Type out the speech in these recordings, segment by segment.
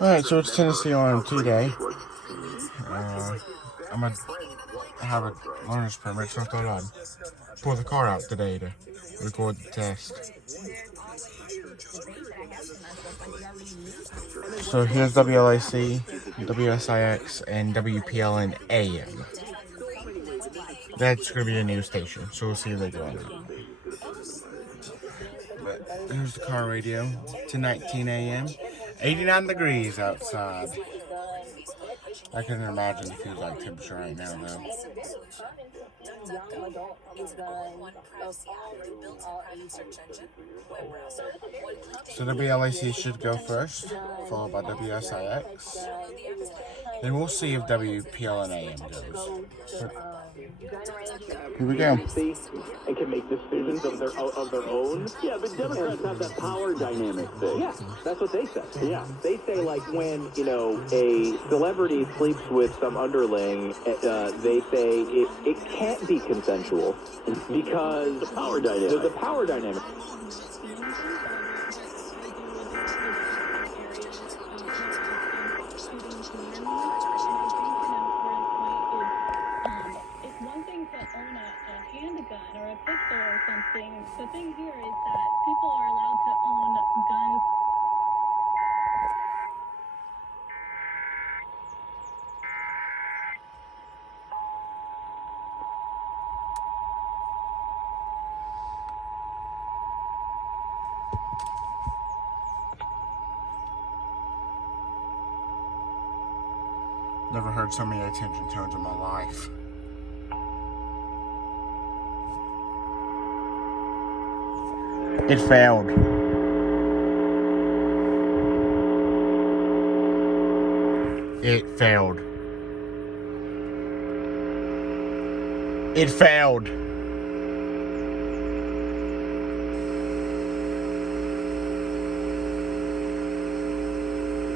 Alright, so it's Tennessee RMT Day. I'm gonna have a learner's permit, so I thought I'd pull the car out today to record the test. So here's WLAC, WSIX, and WPLN AM. That's gonna be a new station, so we'll see if they do on that. But here's the car radio to 19 AM. 89 degrees outside. I couldn't imagine the feels like temperature right now, though. So WLAC should go first, followed by WSIX. Then we'll see if WPLN AM goes. But here we go. And can make decisions of their own. Yeah, but Democrats have that power dynamic thing. Yeah, that's what they say. Yeah, they say like when a celebrity sleeps with some underling, they say it can't be consensual because the power dynamic. There's a power dynamic. The thing here is that people are allowed to own guns. Never heard so many attention tones in my life. It failed. It failed. It failed.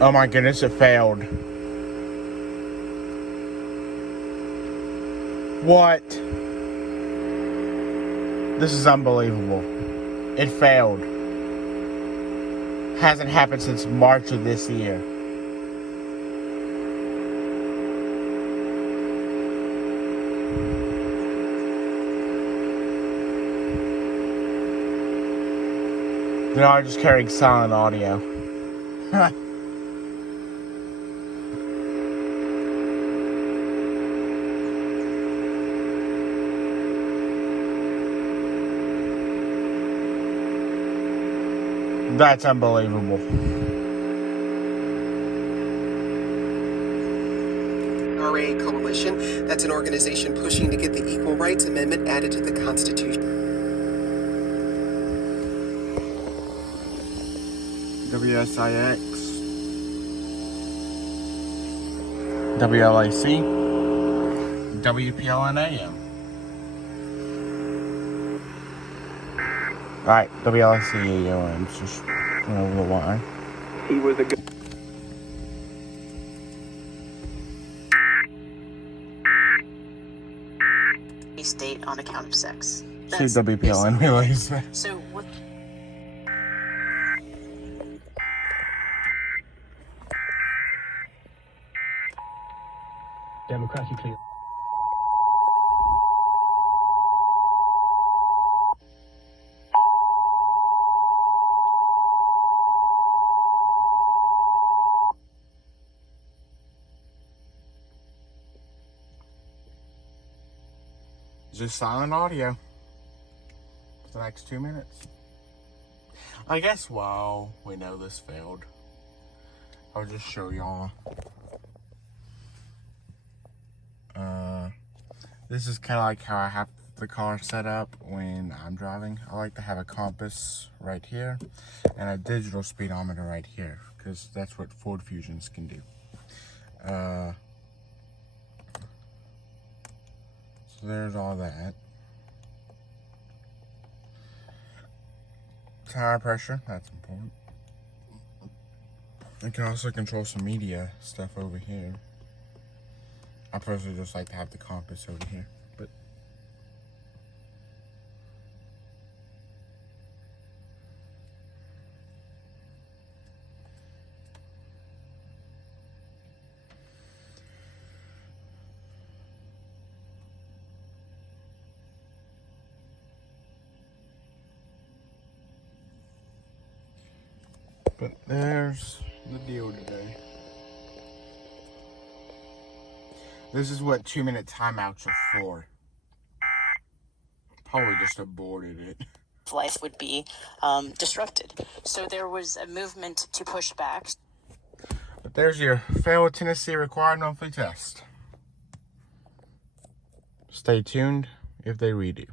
Oh my goodness, it failed. What? This is unbelievable. It failed. Hasn't happened since March of this year. They are just carrying silent audio. That's unbelievable. RA Coalition, that's an organization pushing to get the Equal Rights Amendment added to the Constitution. WSIX, WLAC, WPLN AM. Alright, WLAC AM, just went over the line. He was a good. State on account of sex. See WPLN relays. So what? Democratically. Just silent audio for the next 2 minutes. I guess while we know this failed, I'll just show y'all. This is kind of like how I have the car set up when I'm driving. I like to have a compass right here and a digital speedometer right here, because that's what Ford Fusions can do. So there's all that. Tire pressure, that's important. I can also control some media stuff over here. I personally just like to have the compass over here, but But there's the deal today. This is what 2-minute timeouts are for. Probably just aborted it. Life would be disrupted. So there was a movement to push back. But there's your failed Tennessee required monthly test. Stay tuned if they redo.